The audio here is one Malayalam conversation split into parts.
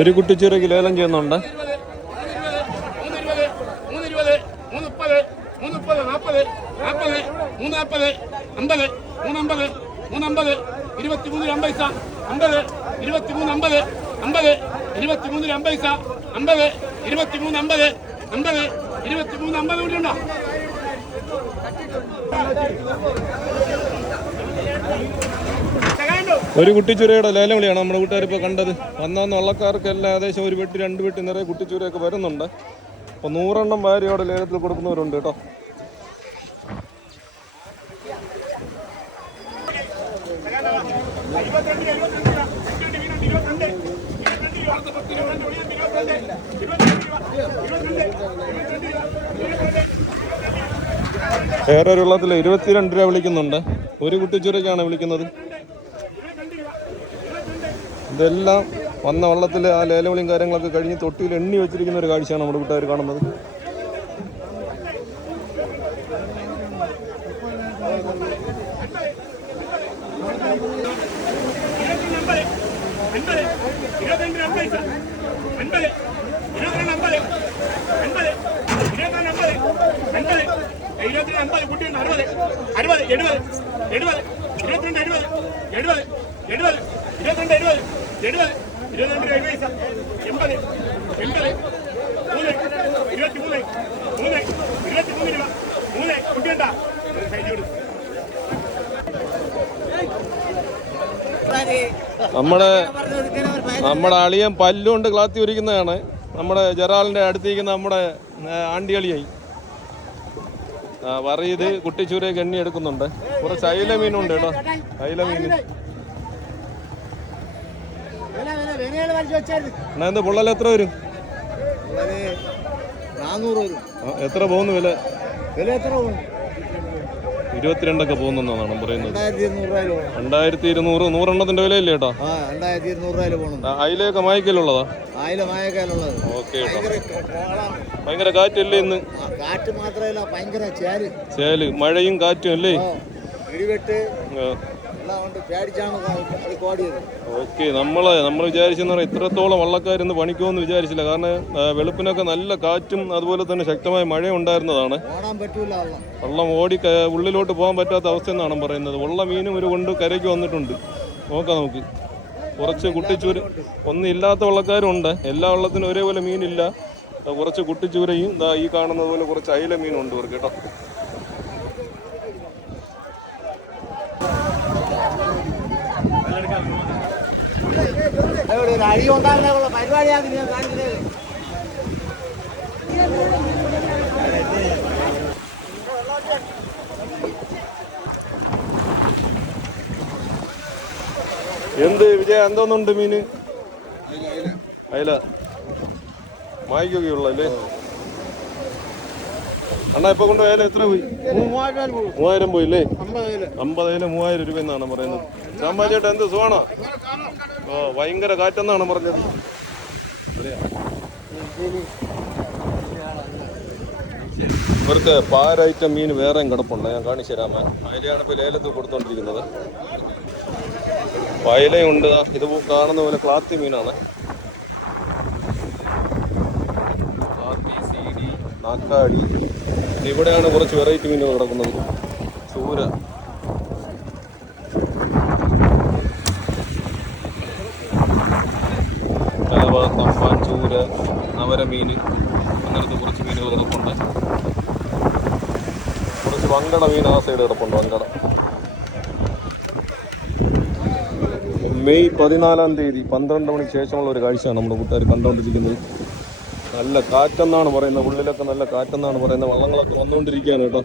ഒരു കുട്ടിച്ചൂരയ്ക്ക് ലേലം ചെയ്യുന്നുണ്ട്. 23 ഒരു കുട്ടിച്ചൂരയുടെ ലേലം വിളിയാണ് നമ്മുടെ കൂട്ടുകാരിപ്പോൾ കണ്ടത്. വന്ന വള്ളക്കാർക്കെല്ലാം ഏകദേശം ഒരു വെട്ടി 2 വെട്ടി നിറയെ കുട്ടിച്ചൂരയൊക്കെ വരുന്നുണ്ട്. അപ്പോൾ 100 എണ്ണം ഭാര്യയോടെ ലേലത്തിൽ കൊടുക്കുന്നവരുണ്ട് കേട്ടോ. വേറൊരു വെള്ളത്തിൽ 22 രൂപ വിളിക്കുന്നുണ്ട്. ഒരു കുട്ടിച്ചൂരയ്ക്കാണ് വിളിക്കുന്നത്. ഇതെല്ലാം വന്ന വള്ളത്തിൽ ആ ലേലവിളിയും കാര്യങ്ങളൊക്കെ കഴിഞ്ഞ് തൊട്ടിയിൽ എണ്ണി വെച്ചിരിക്കുന്ന ഒരു കാഴ്ചയാണ് നമ്മുടെ കൂട്ടുകാർ കാണുന്നത്. നമ്മുടെ അളിയൻ പല്ലുകൊണ്ട് ക്ലാത്തി ഒരുക്കുന്നതാണ്. നമ്മുടെ ജെറാളിന്റെ അടുത്തേക്ക് നമ്മുടെ ആണ്ടിയളിയായി പറയത് കുട്ടിച്ചൂരയൊക്കെ എണ്ണി എടുക്കുന്നുണ്ട്. കുറച്ച് അയില മീനുണ്ട് കേട്ടോ. അയില മീൻ എന്ത് പൊള്ളൽ എത്ര വരും? എത്ര പോകുന്നു വില? 22 പോകുന്നതാണ് പറയുന്നത്. 2200. 100 എണ്ണത്തിന്റെ വിലയില്ലേ കേട്ടോ? അയിലയൊക്കെ മായക്കലുള്ളതാ? ഓക്കെ കേട്ടോ. ഭയങ്കര കാറ്റല്ലേ ഇന്ന്? കാറ്റ് മാത്രമല്ല, ഭയങ്കര ചേല്, മഴയും കാറ്റും അല്ലേ? ഓക്കെ. നമ്മൾ വിചാരിച്ചെന്ന് പറഞ്ഞാൽ ഇത്രത്തോളം വള്ളക്കാരിന്ന് പണിക്കുമെന്ന് വിചാരിച്ചില്ല. കാരണം വെളുപ്പിനൊക്കെ നല്ല കാറ്റും അതുപോലെ തന്നെ ശക്തമായ മഴ ഉണ്ടായിരുന്നതാണ്. വള്ളം ഉള്ളിലോട്ട് പോകാൻ പറ്റാത്ത അവസ്ഥ എന്നാണ് പറയുന്നത്. ഉള്ള മീനും ഒരു കൊണ്ട് കരയ്ക്ക് വന്നിട്ടുണ്ട്. നോക്കാം നമുക്ക്. കുറച്ച് കുട്ടിച്ചൂര ഒന്നും ഇല്ലാത്ത വള്ളക്കാരും ഉണ്ട്. എല്ലാ വള്ളത്തിനും ഒരേപോലെ മീനില്ല. കുറച്ച് കുട്ടിച്ചൂരയും ഈ കാണുന്നത് പോലെ കുറച്ച് അയില മീനും ഉണ്ട് ഇവർക്ക് കേട്ടോ. അടി ഉണ്ടാകുന്ന പരിപാടിയാണ് ഞാൻ കാണിക്കുന്നത്. എന്ത് വിജയ, എന്തോന്നുണ്ട് മീന്? അയില മായിക്കുകയുള്ളല്ലേ അണ്ണാ? ഇപ്പൊ കൊണ്ട് അയില എത്ര പോയി? 3000 പോയില്ലേ? 50 3000 രൂപ എന്നാണ് പറയുന്നത്. സാമ്പാചേട്ടാ എന്ത് സുഖാണോ? ഭയങ്കര കാറ്റെന്നാണ് പറഞ്ഞത്. ഇവർക്ക് പാരൈറ്റം മീൻ വേറെയും കിടപ്പുണ്ട്, ഞാൻ കാണിച്ചു തരാമേ. അയിലയാണ് ഇപ്പോൾ ലേലത്തിൽ കൊടുത്തോണ്ടിരിക്കുന്നത്. അയിലയുണ്ട്. ഇത് കാണുന്ന പോലെ ക്ലാത്തി മീനാണ്. ക്ലാത്തി, സീഡി, നാക്കാടി. ഇവിടെയാണ് കുറച്ച് വെറൈറ്റി മീനുകൾ കിടക്കുന്നത്. ചൂര, കമ്പാൻ, ചൂര, നവരമീൻ, അങ്ങനത്തെ കുറച്ച് മീനുകൾ കിടപ്പുണ്ട്. കുറച്ച് വങ്കട മീൻ ആ സൈഡ് കിടപ്പുണ്ട്. വങ്കട. മെയ് 14-ാം തീയതി 12 മണിക്ക് ശേഷമുള്ള ഒരു കാഴ്ചയാണ് നമ്മുടെ കൂട്ടുകാർ കണ്ടുകൊണ്ടിരിക്കുന്നത്. നല്ല കാറ്റെന്നാണ് പറയുന്നത്. ഉള്ളിലൊക്കെ നല്ല കാറ്റെന്നാണ് പറയുന്നത്. വള്ളങ്ങളൊക്കെ വന്നുകൊണ്ടിരിക്കുകയാണ് കേട്ടോ.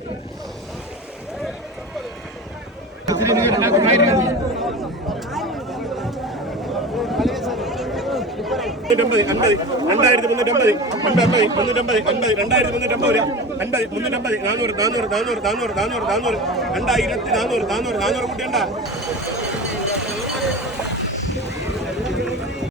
കൂട്ടിയണ്ട